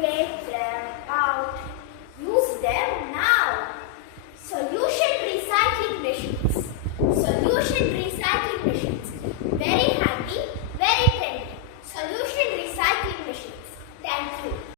Take them out. Use them now. Solution recycling machines. Solution recycling